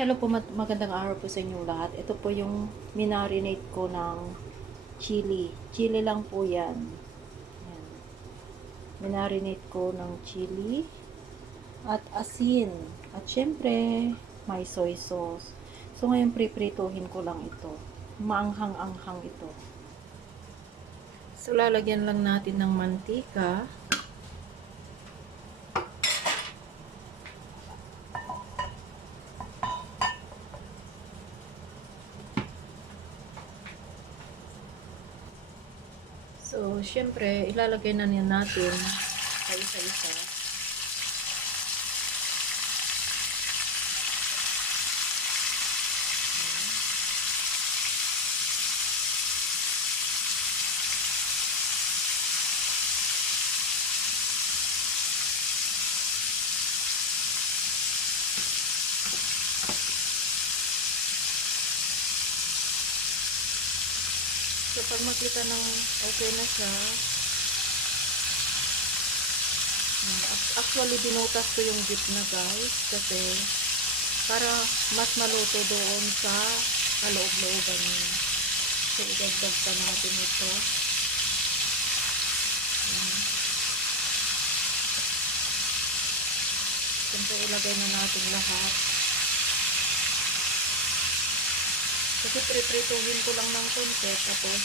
Hello po, magandang araw po sa inyong lahat. Ito po yung minarinate ko ng chili. Chili lang po yan. Yan. Minarinate ko ng chili at asin. At syempre, may soy sauce. So ngayon priprituhin ko lang ito. Maanghang-anghang ito. So lalagyan lang natin ng mantika. So, syempre, ilalagay na niya natin sa isa-isa. So, pag makita ng okay na siya, actually, binutas ko yung gitna guys, kasi para mas maluto doon sa kaloob-looban niya. So, idagdag pa natin ito. Siyempre, ilagay na natin lahat. Kasi pre-prituhin ko lang ng konti, tapos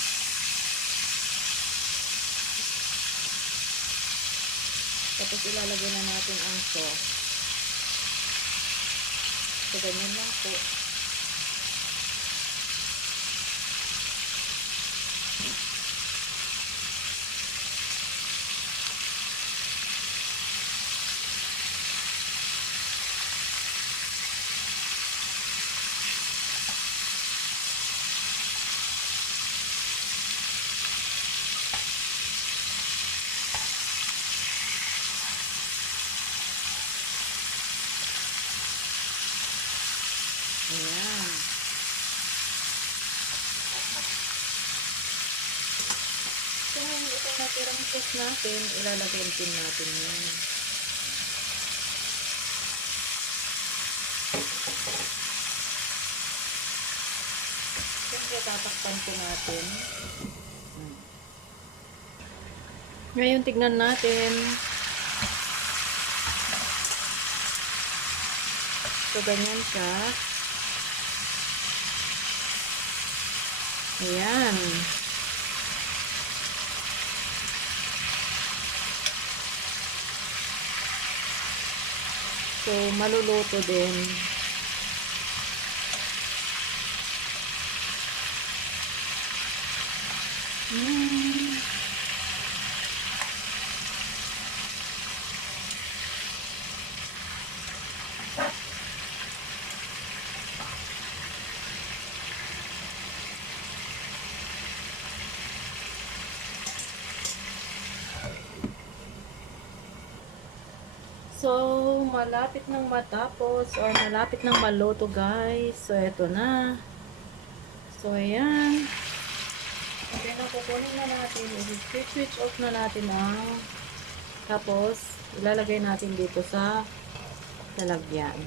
ilalagay na natin ang sauce. So, ganyan lang po. Ayan. So, ngayon itong natirang sauce natin, ilalagay din natin yan. Siyempre, tatakpan ko natin. Ngayon, tignan natin. So, ganyan siya. Ayan. So, maluluto din. So, malapit nang matapos or malapit nang maluto guys. So, eto na. So, ayan. Okay na, kukunin na natin. I-switch off na natin ang tapos, ilalagay natin dito sa lalagyan.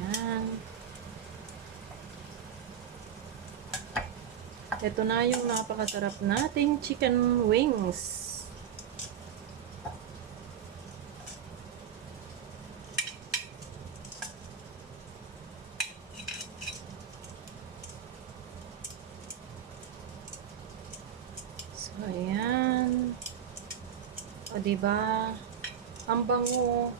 Ayan. Ito na yung napakasarap nating chicken wings. So, ayan. O, diba? Ang bango.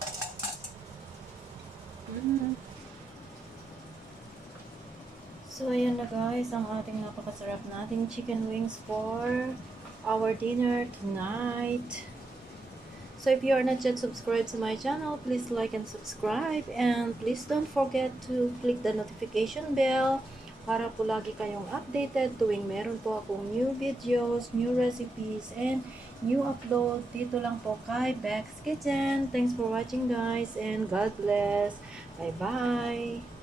So, ayan na guys, ang ating napakasarap nating chicken wings for our dinner tonight. So, if you are not yet subscribed to my channel, please like and subscribe. And please don't forget to click the notification bell para po lagi kayong updated tuwing meron po akong new videos, new recipes, and new upload dito lang po kay Beck's Kitchen. Thanks for watching guys, and God bless. Bye-bye!